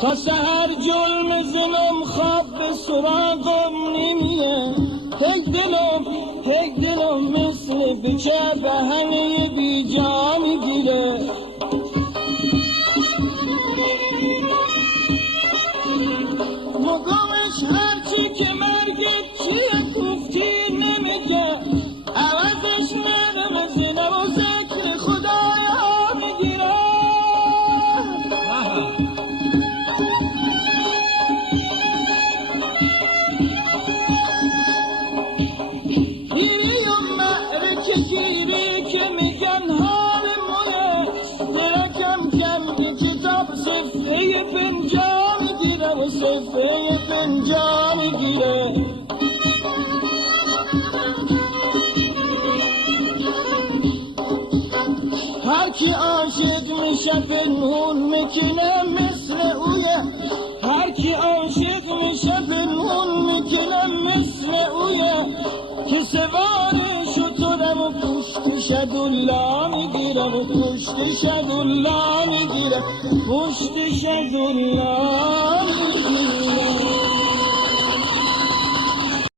تا سهر جل میزنم خواب به سراغم نمیره. تک دلم مثل بچه بهنه بی جا میگیره. مقامش هرچی که مرگت چیه گفتی نمیگه، عوضش نرم زینه و ذکر خدایا میگیره. گیری و معرکه گیری که میگن حال مونه، درکم کم کتاب صفحه پنجا میگیره و صفحه پنجا میگیره. هر کی عاشق میشه پنهون میکنه مثل اویه، هر کی عاشق میشه پنهون میکنه مثل اویه، که سوار شطورم و پشتش دولا میگیره و پشتش دولا میگیره، پشتش دولا میگیره.